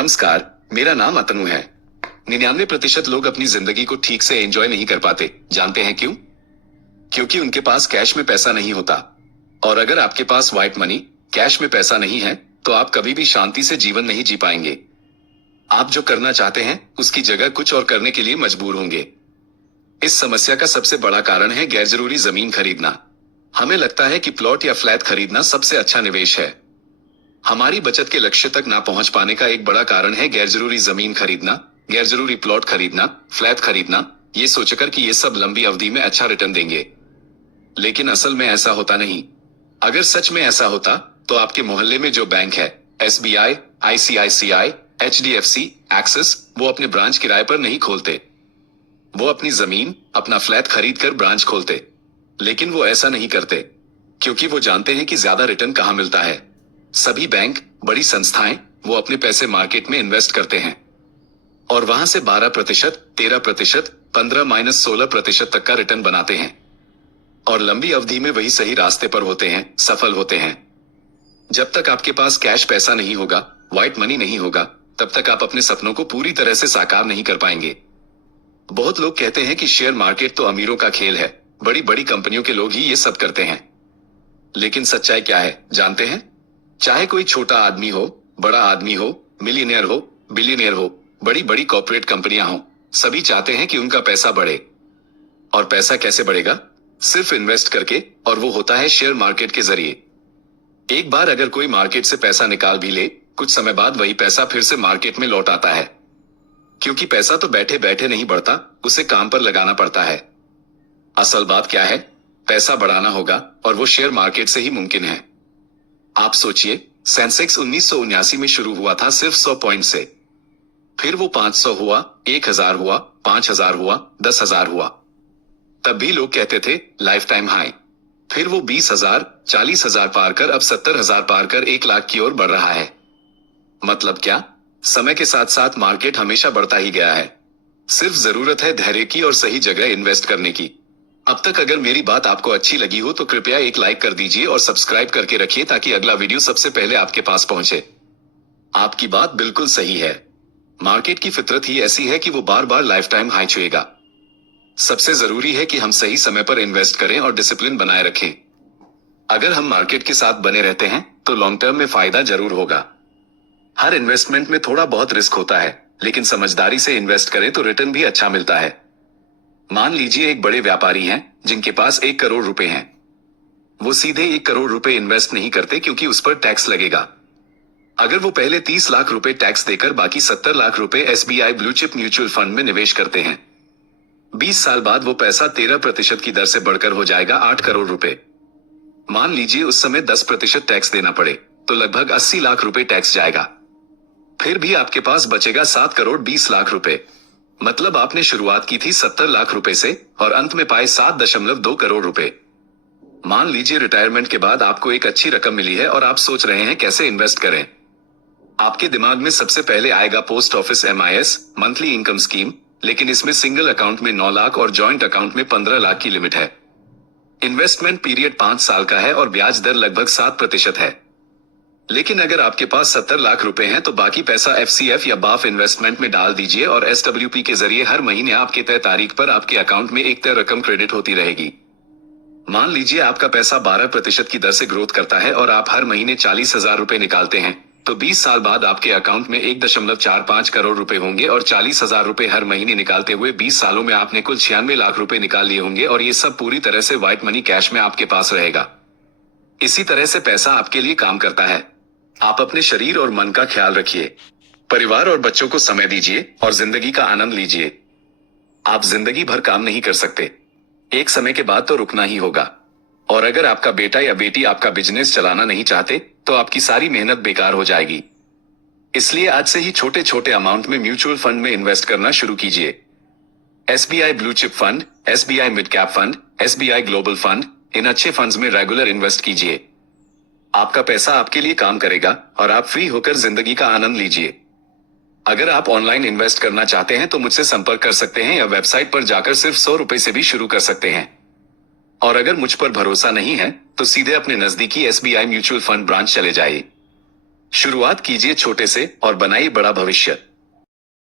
नमस्कार, मेरा नाम अतनु है। 99% लोग अपनी जिंदगी को ठीक से एंजॉय नहीं कर पाते। जानते हैं क्यों? क्योंकि उनके पास कैश में पैसा नहीं होता। और अगर आपके पास व्हाइट मनी, कैश में पैसा नहीं है, तो आप कभी भी शांति से जीवन नहीं जी पाएंगे। आप जो करना चाहते हैं उसकी जगह कुछ और करने के लिए मजबूर होंगे। इस समस्या का सबसे बड़ा कारण है गैरजरूरी जमीन खरीदना। हमें लगता है कि प्लॉट या फ्लैट खरीदना सबसे अच्छा निवेश है। हमारी बचत के लक्ष्य तक ना पहुंच पाने का एक बड़ा कारण है गैरजरूरी जमीन खरीदना, गैरजरूरी प्लॉट खरीदना, फ्लैट खरीदना, ये सोचकर कि ये सब लंबी अवधि में अच्छा रिटर्न देंगे। लेकिन असल में ऐसा होता नहीं। अगर सच में ऐसा होता तो आपके मोहल्ले में जो बैंक है, SBI, ICICI, HDFC, एक्सिस, वो अपने ब्रांच किराए पर नहीं खोलते। वो अपनी जमीन, अपना फ्लैट खरीद कर ब्रांच खोलते। लेकिन वो ऐसा नहीं करते क्योंकि वो जानते हैं कि ज्यादा रिटर्न कहां मिलता है। सभी बैंक, बड़ी संस्थाएं, वो अपने पैसे मार्केट में इन्वेस्ट करते हैं और वहां से 12%, 13%, 15-16% तक का रिटर्न बनाते हैं। और लंबी अवधि में वही सही रास्ते पर होते हैं, सफल होते हैं। जब तक आपके पास कैश पैसा नहीं होगा, व्हाइट मनी नहीं होगा, तब तक आप अपने सपनों को पूरी तरह से साकार नहीं कर पाएंगे। बहुत लोग कहते हैं कि शेयर मार्केट तो अमीरों का खेल है, बड़ी बड़ी कंपनियों के लोग ही ये सब करते हैं। लेकिन सच्चाई क्या है जानते हैं? चाहे कोई छोटा आदमी हो, बड़ा आदमी हो, मिलियनियर हो, बिलियनियर हो, बड़ी बड़ी कॉर्पोरेट कंपनियां हो, सभी चाहते हैं कि उनका पैसा बढ़े। और पैसा कैसे बढ़ेगा? सिर्फ इन्वेस्ट करके, और वो होता है शेयर मार्केट के जरिए। एक बार अगर कोई मार्केट से पैसा निकाल भी ले, कुछ समय बाद वही पैसा फिर से मार्केट में लौट आता है। क्योंकि पैसा तो बैठे बैठे नहीं बढ़ता, उसे काम पर लगाना पड़ता है। असल बात क्या है? पैसा बढ़ाना होगा, और वो शेयर मार्केट से ही मुमकिन है। आप सोचिए, सेंसेक्स 1979 में शुरू हुआ था सिर्फ 100 पॉइंट से। फिर वो 500 हुआ, 1000 हुआ, 5000 हुआ, 10,000 हुआ। तब भी लोग कहते थे लाइफ टाइम हाई। फिर वो 20,000, 40,000 पार कर अब 70,000 पार कर 1 लाख की ओर बढ़ रहा है। मतलब क्या? समय के साथ साथ मार्केट हमेशा बढ़ता ही गया है। सिर्फ जरूरत है धैर्य की और सही जगह इन्वेस्ट करने की। अब तक अगर मेरी बात आपको अच्छी लगी हो तो कृपया एक लाइक कर दीजिए और सब्सक्राइब करके रखिए ताकि अगला वीडियो सबसे पहले आपके पास पहुंचे। आपकी बात बिल्कुल सही है। मार्केट की फितरत ही ऐसी है कि वो बार बार लाइफ टाइम हाई छुएगा। सबसे जरूरी है कि हम सही समय पर इन्वेस्ट करें और डिसिप्लिन बनाए रखें। अगर हम मार्केट के साथ बने रहते हैं तो लॉन्ग टर्म में फायदा जरूर होगा। हर इन्वेस्टमेंट में थोड़ा बहुत रिस्क होता है, लेकिन समझदारी से इन्वेस्ट करें तो रिटर्न भी अच्छा मिलता है। मान लीजिए एक बड़े व्यापारी हैं जिनके पास 1 करोड़ रुपए हैं। वो सीधे 1 करोड़ रुपए इन्वेस्ट नहीं करते क्योंकि उस पर टैक्स लगेगा। अगर वो पहले 30 लाख रुपए टैक्स देकर बाकी 70 लाख रुपए SBI blue chip mutual fund में निवेश करते हैं, 20 साल बाद वो पैसा 13% की दर से बढ़कर हो जाएगा 8 करोड़ रुपए। मान लीजिए उस समय 10% टैक्स देना पड़े तो लगभग 80 लाख रुपए टैक्स जाएगा। फिर भी आपके पास बचेगा 7 करोड़ 20 लाख रुपए। मतलब आपने शुरुआत की थी 70 लाख रुपए से और अंत में पाए 7.2 करोड़ रुपए। मान लीजिए रिटायरमेंट के बाद आपको एक अच्छी रकम मिली है और आप सोच रहे हैं कैसे इन्वेस्ट करें। आपके दिमाग में सबसे पहले आएगा post office MIS, monthly income scheme, लेकिन इसमें सिंगल अकाउंट में 9 लाख और जॉइंट अकाउंट में 15 लाख की लिमिट है। इन्वेस्टमेंट पीरियड 5 साल का है और ब्याज दर लगभग 7% है। लेकिन अगर आपके पास 70 लाख रुपए हैं तो बाकी पैसा FCF या बाफ इन्वेस्टमेंट में डाल दीजिए और SWP के जरिए हर महीने आपके तय तारीख पर आपके अकाउंट में एक तय रकम क्रेडिट होती रहेगी। मान लीजिए आपका पैसा 12% की दर से ग्रोथ करता है और आप हर महीने 40,000 रुपए निकालते हैं, तो 20 साल बाद आपके अकाउंट में 1.45 करोड़ रुपए होंगे और 40,000 रुपए हर महीने निकालते हुए 20 सालों में आपने कुल 96 लाख रुपए निकाल लिए होंगे और ये सब पूरी तरह से व्हाइट मनी कैश में आपके पास रहेगा। इसी तरह से पैसा आपके लिए काम करता है। आप अपने शरीर और मन का ख्याल रखिए, परिवार और बच्चों को समय दीजिए और जिंदगी का आनंद लीजिए। आप जिंदगी भर काम नहीं कर सकते, एक समय के बाद तो रुकना ही होगा। और अगर आपका बेटा या बेटी आपका बिजनेस चलाना नहीं चाहते तो आपकी सारी मेहनत बेकार हो जाएगी। इसलिए आज से ही छोटे छोटे अमाउंट में म्यूचुअल फंड में इन्वेस्ट करना शुरू कीजिए। SBI blue chip fund, SBI mid cap fund, SBI global fund, इन अच्छे फंड्स में रेगुलर इन्वेस्ट कीजिए। आपका पैसा आपके लिए काम करेगा और आप फ्री होकर जिंदगी का आनंद लीजिए। अगर आप ऑनलाइन इन्वेस्ट करना चाहते हैं तो मुझसे संपर्क कर सकते हैं या वेबसाइट पर जाकर सिर्फ 100 रुपए से भी शुरू कर सकते हैं। और अगर मुझ पर भरोसा नहीं है तो सीधे अपने नजदीकी SBI म्यूचुअल फंड ब्रांच चले जाइए। शुरुआत कीजिए छोटे से और बनाइए बड़ा भविष्य।